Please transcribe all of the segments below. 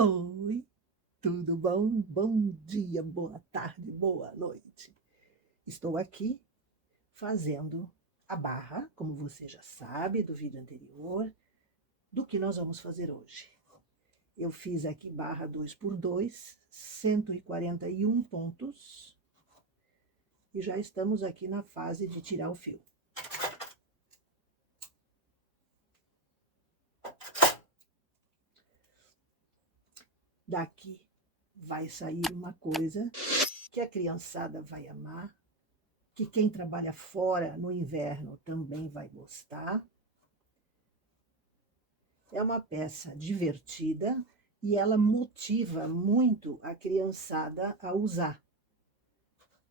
Oi, tudo bom? Bom dia, boa tarde, boa noite. Estou aqui fazendo a barra, como você já sabe do vídeo anterior, do que nós vamos fazer hoje. Eu fiz aqui barra 2x2, 141 pontos, e já estamos aqui na fase de tirar o fio. Daqui vai sair uma coisa que a criançada vai amar, que quem trabalha fora no inverno também vai gostar. É uma peça divertida e ela motiva muito a criançada a usar.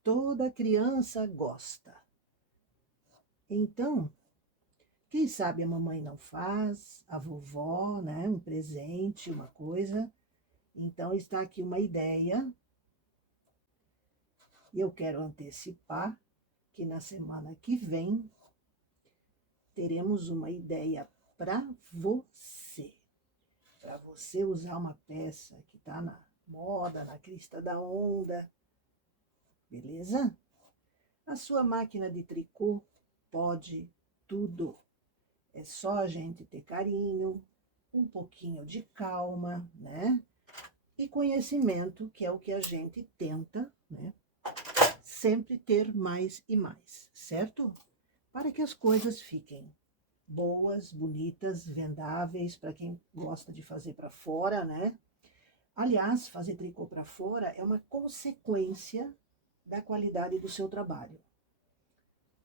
Toda criança gosta. Então, quem sabe a mamãe não faz, a vovó, né, um presente, uma coisa. Então, está aqui uma ideia. E eu quero antecipar que na semana que vem teremos uma ideia para você. Para você usar uma peça que está na moda, na crista da onda. Beleza? A sua máquina de tricô pode tudo. É só a gente ter carinho, um pouquinho de calma, né? E conhecimento, que é o que a gente tenta, né? Sempre ter mais e mais, certo? Para que as coisas fiquem boas, bonitas, vendáveis, para quem gosta de fazer para fora, né? Aliás, fazer tricô para fora é uma consequência da qualidade do seu trabalho.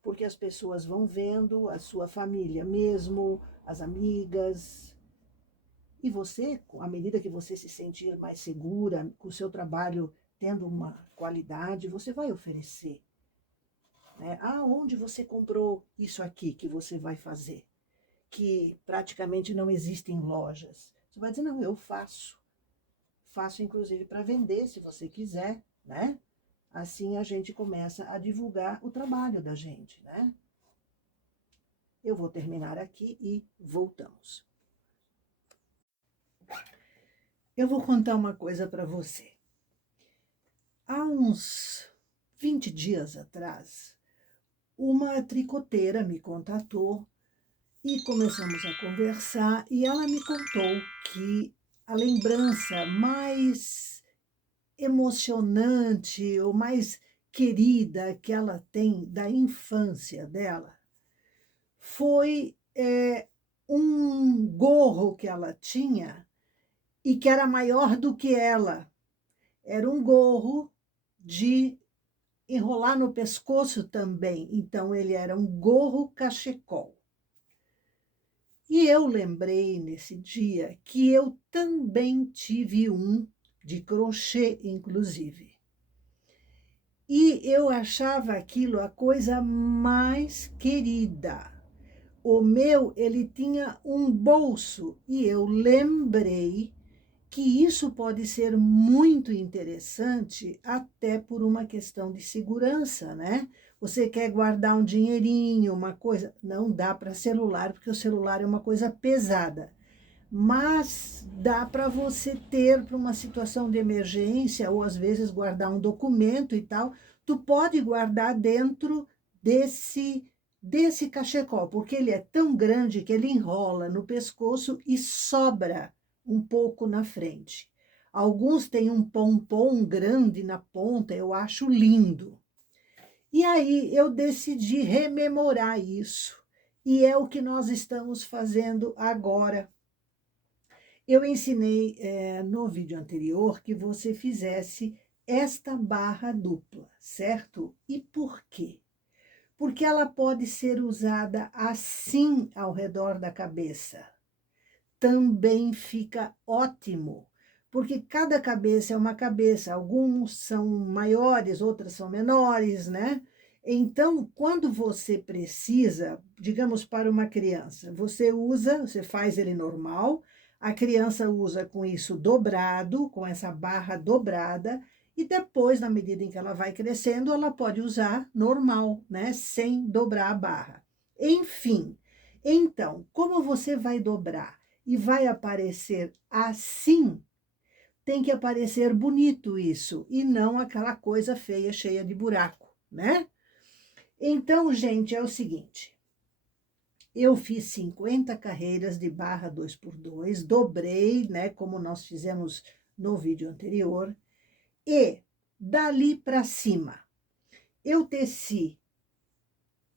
Porque as pessoas vão vendo, a sua família mesmo, as amigas, e você, à medida que você se sentir mais segura, com o seu trabalho tendo uma qualidade, você vai oferecer. Né? Ah, onde você comprou isso aqui que você vai fazer? Que praticamente não existem lojas. Você vai dizer, não, eu faço. Faço inclusive para vender, se você quiser, né? Assim a gente começa a divulgar o trabalho da gente, né? Eu vou terminar aqui e voltamos. Eu vou contar uma coisa para você. Há uns 20 dias atrás, uma tricoteira me contatou e começamos a conversar e ela me contou que a lembrança mais emocionante ou mais querida que ela tem da infância dela foi um gorro que ela tinha e que era maior do que ela. Era um gorro de enrolar no pescoço também. Então, ele era um gorro cachecol. E eu lembrei nesse dia que eu também tive um, de crochê, inclusive. E eu achava aquilo a coisa mais querida. O meu, ele tinha um bolso e eu lembrei que isso pode ser muito interessante até por uma questão de segurança, né? Você quer guardar um dinheirinho, uma coisa, não dá para celular, porque o celular é uma coisa pesada. Mas dá para você ter para uma situação de emergência, ou às vezes guardar um documento e tal, tu pode guardar dentro desse cachecol, porque ele é tão grande que ele enrola no pescoço e sobra um pouco na frente. Alguns têm um pompom grande na ponta, eu acho lindo. E aí eu decidi rememorar isso, e é o que nós estamos fazendo agora. Eu ensinei no vídeo anterior que você fizesse esta barra dupla, certo? E por quê? Porque ela pode ser usada assim ao redor da cabeça. Também fica ótimo, porque cada cabeça é uma cabeça, alguns são maiores, outras são menores, né? Então, quando você precisa, digamos para uma criança, você faz ele normal, a criança usa com isso dobrado, com essa barra dobrada, e depois, na medida em que ela vai crescendo, ela pode usar normal, né? Sem dobrar a barra. Enfim, então, como você vai dobrar e vai aparecer assim, tem que aparecer bonito isso, e não aquela coisa feia, cheia de buraco, né? Então, gente, é o seguinte, eu fiz 50 carreiras de barra 2x2, dobrei, né, como nós fizemos no vídeo anterior, e dali para cima, eu teci,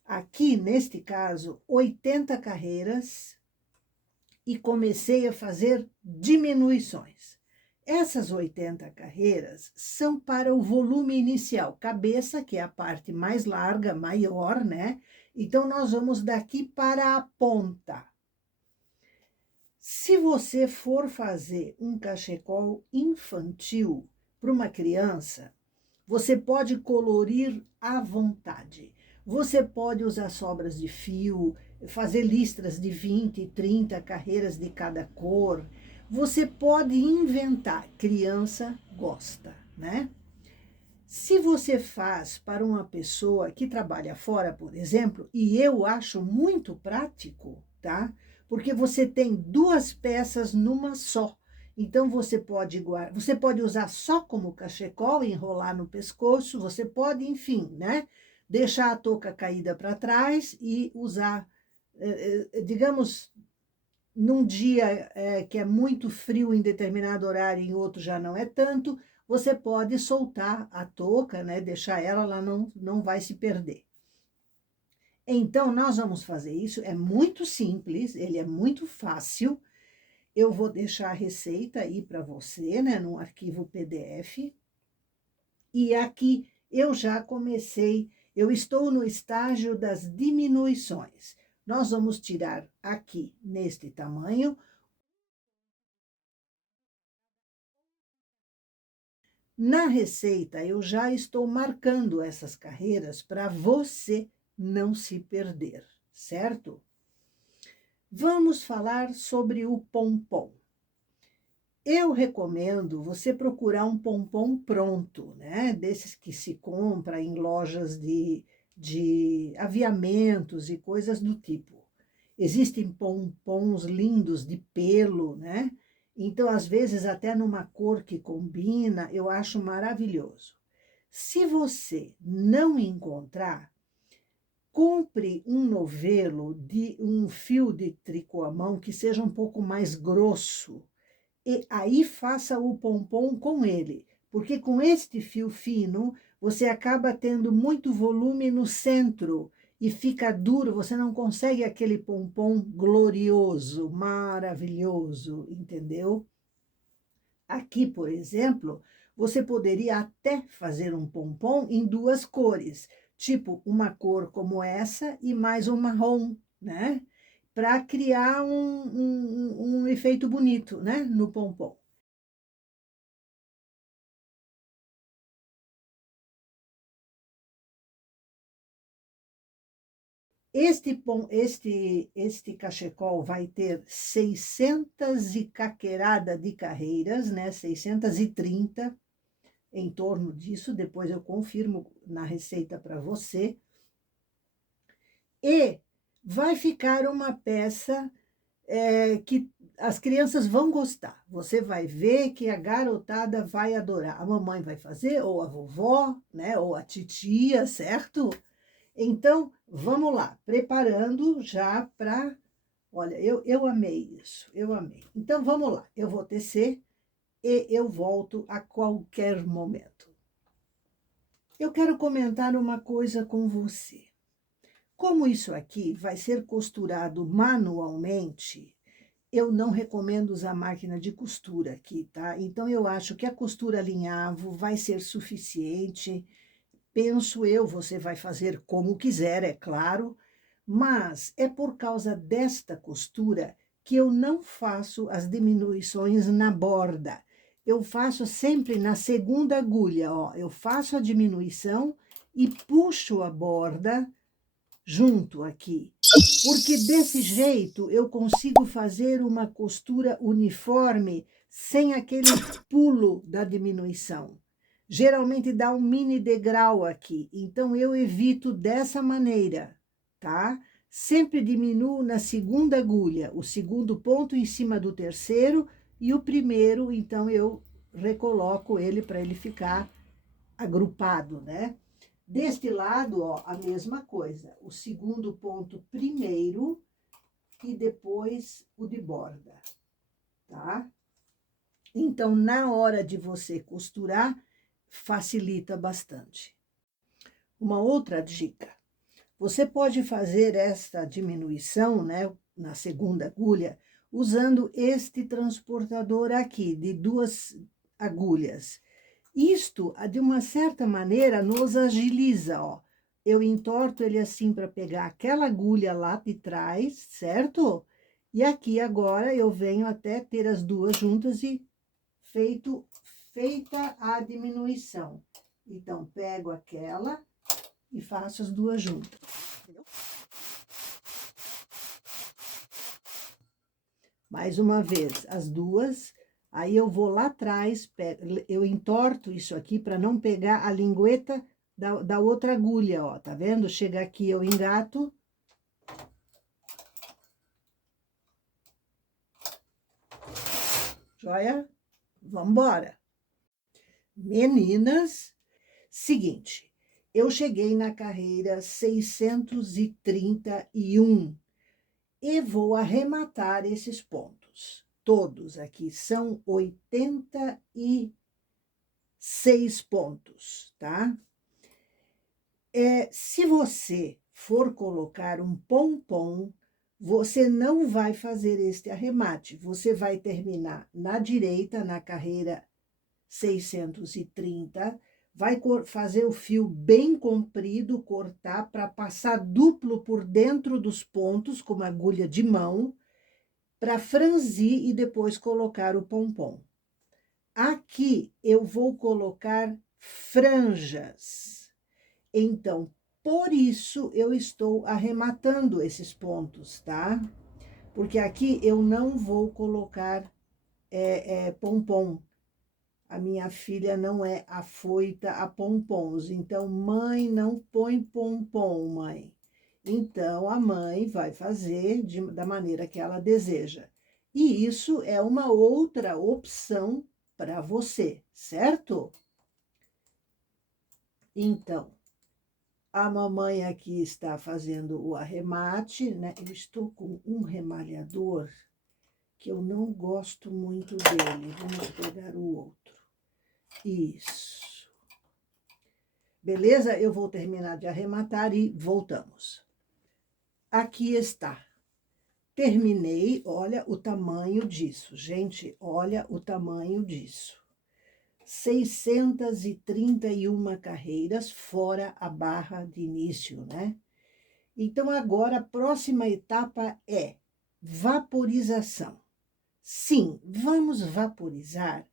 aqui neste caso, 80 carreiras e comecei a fazer diminuições. Essas 80 carreiras são para o volume inicial, cabeça, que é a parte mais larga, maior, né? Então, nós vamos daqui para a ponta. Se você for fazer um cachecol infantil para uma criança, você pode colorir à vontade. Você pode usar sobras de fio, fazer listras de 20, 30 carreiras de cada cor. Você pode inventar. Criança gosta, né? Se você faz para uma pessoa que trabalha fora, por exemplo, e eu acho muito prático, tá? Porque você tem duas peças numa só. Então, você pode usar só como cachecol, enrolar no pescoço, você pode, enfim, né? Deixar a touca caída para trás e usar, digamos, num dia que é muito frio em determinado horário, em outro já não é tanto, você pode soltar a touca, né? Deixar ela não vai se perder. Então, nós vamos fazer isso, é muito simples, ele é muito fácil. Eu vou deixar a receita aí para você, né, no arquivo PDF. E aqui eu já comecei, eu estou no estágio das diminuições. Nós vamos tirar aqui, neste tamanho. Na receita, eu já estou marcando essas carreiras para você não se perder, certo? Vamos falar sobre o pompom. Eu recomendo você procurar um pompom pronto, né? Desses que se compra em lojas de aviamentos e coisas do tipo. Existem pompons lindos de pelo, né? Então, às vezes, até numa cor que combina, eu acho maravilhoso. Se você não encontrar, compre um novelo de um fio de tricô à mão que seja um pouco mais grosso, e aí faça o pompom com ele, porque com este fio fino, você acaba tendo muito volume no centro e fica duro, você não consegue aquele pompom glorioso, maravilhoso, entendeu? Aqui, por exemplo, você poderia até fazer um pompom em duas cores, tipo uma cor como essa e mais um marrom, né? Para criar um efeito bonito, né? No pompom. Este cachecol vai ter 600 e caquerada de carreiras, né? 630, em torno disso, depois eu confirmo na receita para você. E vai ficar uma peça que as crianças vão gostar. Você vai ver que a garotada vai adorar. A mamãe vai fazer, ou a vovó, né? Ou a titia, certo? Então, vamos lá, preparando já para... Olha, eu amei isso, eu amei. Então, vamos lá, eu vou tecer e eu volto a qualquer momento. Eu quero comentar uma coisa com você. Como isso aqui vai ser costurado manualmente, eu não recomendo usar máquina de costura aqui, tá? Então, eu acho que a costura alinhavo vai ser suficiente. Penso eu, você vai fazer como quiser, é claro, mas é por causa desta costura que eu não faço as diminuições na borda. Eu faço sempre na segunda agulha, ó. Eu faço a diminuição e puxo a borda junto aqui. Porque desse jeito eu consigo fazer uma costura uniforme sem aquele pulo da diminuição. Geralmente dá um mini degrau aqui, então eu evito dessa maneira, tá? Sempre diminuo na segunda agulha, o segundo ponto em cima do terceiro e o primeiro, então eu recoloco ele para ele ficar agrupado, né? Deste lado, ó, a mesma coisa. O segundo ponto primeiro e depois o de borda, tá? Então, na hora de você costurar, facilita bastante. Uma outra dica. Você pode fazer esta diminuição, né, na segunda agulha, usando este transportador aqui, de 2 agulhas. Isto, de uma certa maneira, nos agiliza, ó. Eu entorto ele assim para pegar aquela agulha lá de trás, certo? E aqui agora eu venho até ter as duas juntas e feita a diminuição. Então, pego aquela e faço as duas juntas. Entendeu? Mais uma vez, as duas. Aí eu vou lá atrás, eu entorto isso aqui para não pegar a lingueta da outra agulha, ó, tá vendo? Chega aqui, eu engato. Joia? Vamos embora. Meninas, seguinte, eu cheguei na carreira 631 e vou arrematar esses pontos. Todos aqui são 86 pontos, tá? Se você for colocar um pompom, você não vai fazer este arremate. Você vai terminar na direita, na carreira 630, vai fazer o fio bem comprido, cortar para passar duplo por dentro dos pontos, com uma agulha de mão, para franzir e depois colocar o pompom. Aqui eu vou colocar franjas. Então, por isso eu estou arrematando esses pontos, tá? Porque aqui eu não vou colocar pompom. A minha filha não é afoita a pompons. Então, mãe, não põe pompom, mãe. Então, a mãe vai fazer da maneira que ela deseja. E isso é uma outra opção para você, certo? Então, a mamãe aqui está fazendo o arremate, né? Eu estou com um remalhador que eu não gosto muito dele. Vamos pegar o outro. Isso. Beleza? Eu vou terminar de arrematar e voltamos. Aqui está. Terminei, olha o tamanho disso. Gente, olha o tamanho disso. 631 carreiras, fora a barra de início, né? Então, agora, a próxima etapa é vaporização. Sim, vamos vaporizar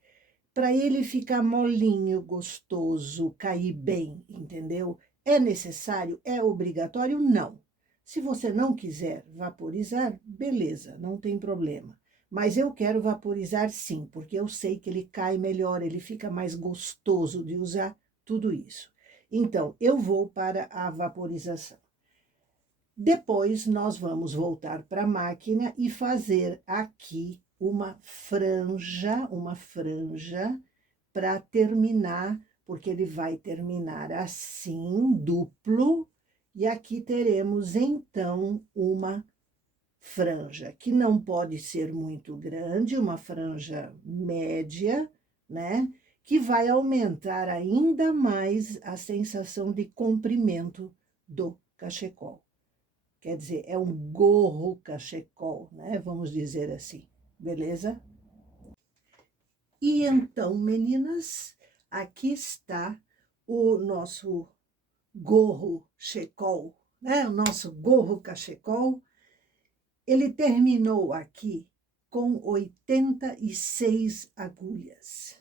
para ele ficar molinho, gostoso, cair bem, entendeu? É necessário? É obrigatório? Não. Se você não quiser vaporizar, beleza, não tem problema. Mas eu quero vaporizar sim, porque eu sei que ele cai melhor, ele fica mais gostoso de usar, tudo isso. Então, eu vou para a vaporização. Depois, nós vamos voltar para a máquina e fazer aqui uma franja para terminar, porque ele vai terminar assim, duplo, e aqui teremos, então, uma franja, que não pode ser muito grande, uma franja média, né? Que vai aumentar ainda mais a sensação de comprimento do cachecol. Quer dizer, é um gorro cachecol, né? Vamos dizer assim, beleza? E então, meninas, aqui está o nosso gorro checol, né? O nosso gorro cachecol. Ele terminou aqui com 86 agulhas.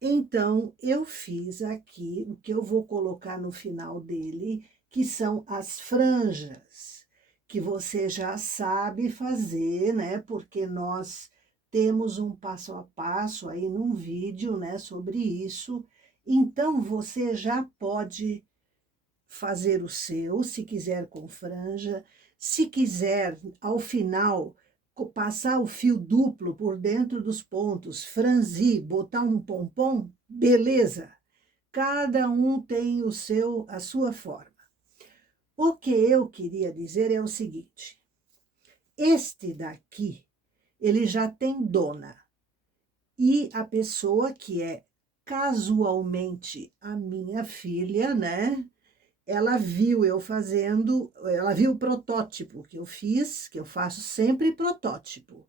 Então, eu fiz aqui o que eu vou colocar no final dele, que são as franjas, que você já sabe fazer, né? Porque nós temos um passo a passo aí num vídeo, né, sobre isso. Então, você já pode fazer o seu, se quiser com franja. Se quiser, ao final, passar o fio duplo por dentro dos pontos, franzir, botar um pompom, beleza. Cada um tem a sua forma. O que eu queria dizer é o seguinte: este daqui, ele já tem dona. E a pessoa que é casualmente a minha filha, né? Ela viu eu fazendo, ela viu o protótipo que eu fiz, que eu faço sempre protótipo.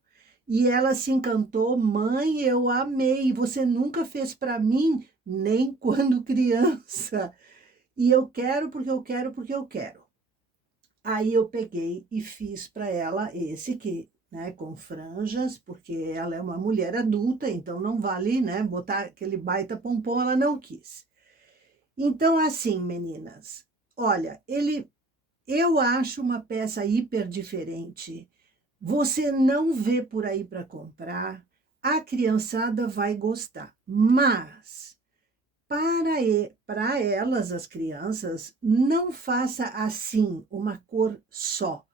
E ela se encantou: mãe, eu amei, você nunca fez para mim, nem quando criança. E eu quero porque eu quero porque eu quero. Aí eu peguei e fiz para ela esse que, né, com franjas, porque ela é uma mulher adulta, então não vale, né, botar aquele baita pompom, ela não quis. Então, assim, meninas, olha, eu acho uma peça hiper diferente. Você não vê por aí para comprar, a criançada vai gostar, mas para elas, as crianças, não faça assim uma cor só.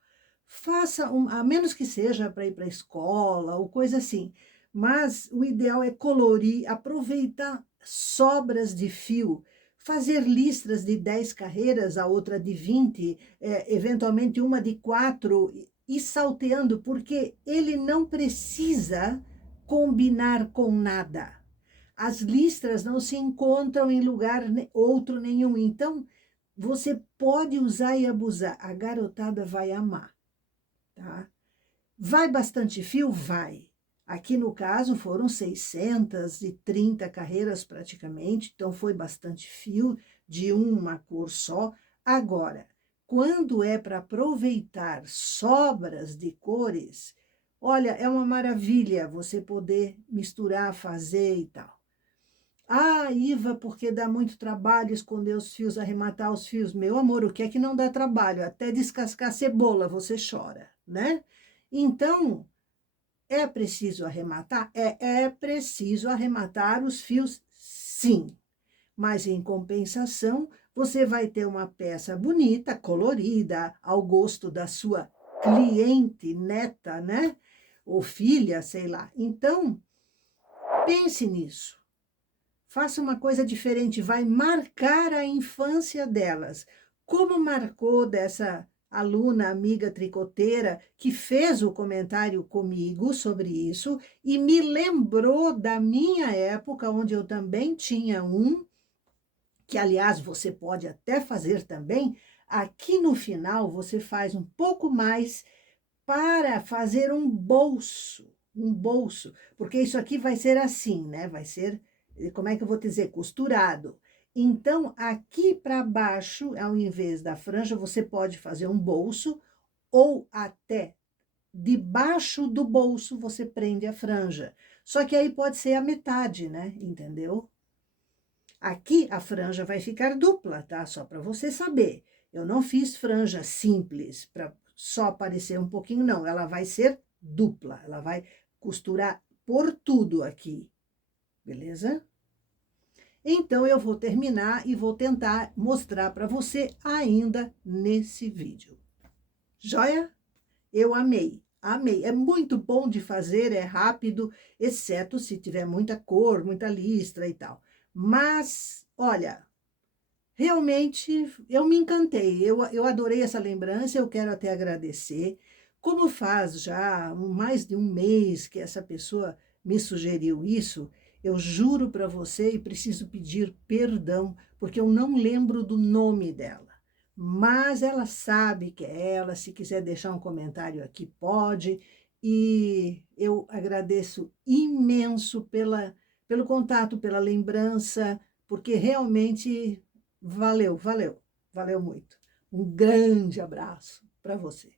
Faça a menos que seja para ir para a escola ou coisa assim. Mas o ideal é colorir, aproveitar sobras de fio, fazer listras de 10 carreiras, a outra de 20, eventualmente uma de 4, e salteando, porque ele não precisa combinar com nada. As listras não se encontram em lugar outro nenhum. Então, você pode usar e abusar. A garotada vai amar, tá? Vai bastante fio? Vai. Aqui no caso foram 630 carreiras praticamente, então foi bastante fio de uma cor só. Agora, quando é para aproveitar sobras de cores, olha, é uma maravilha você poder misturar, fazer e tal. Ah, Iva, porque dá muito trabalho esconder os fios, arrematar os fios. Meu amor, o que é que não dá trabalho? Até descascar cebola você chora, né? Então, é preciso arrematar? É preciso arrematar os fios, sim. Mas, em compensação, você vai ter uma peça bonita, colorida, ao gosto da sua cliente, neta, né? Ou filha, sei lá. Então, pense nisso. Faça uma coisa diferente, vai marcar a infância delas. Como marcou dessa aluna, amiga tricoteira, que fez o comentário comigo sobre isso e me lembrou da minha época, onde eu também tinha um, que aliás você pode até fazer também. Aqui no final você faz um pouco mais para fazer um bolso, porque isso aqui vai ser assim, né? Vai ser, como é que eu vou dizer, costurado. Então, aqui para baixo, ao invés da franja, você pode fazer um bolso, ou até debaixo do bolso você prende a franja. Só que aí pode ser a metade, né? Entendeu? Aqui a franja vai ficar dupla, tá? Só para você saber. Eu não fiz franja simples para só aparecer um pouquinho, não. Ela vai ser dupla. Ela vai costurar por tudo aqui, beleza? Então, eu vou terminar e vou tentar mostrar para você ainda nesse vídeo. Joia? Eu amei, amei. É muito bom de fazer, é rápido, exceto se tiver muita cor, muita listra e tal. Mas, olha, realmente eu me encantei, eu adorei essa lembrança, eu quero até agradecer. Como faz já mais de um mês que essa pessoa me sugeriu isso, eu juro para você e preciso pedir perdão, porque eu não lembro do nome dela. Mas ela sabe que é ela, se quiser deixar um comentário aqui, pode. E eu agradeço imenso pelo contato, pela lembrança, porque realmente valeu muito. Um grande abraço para você.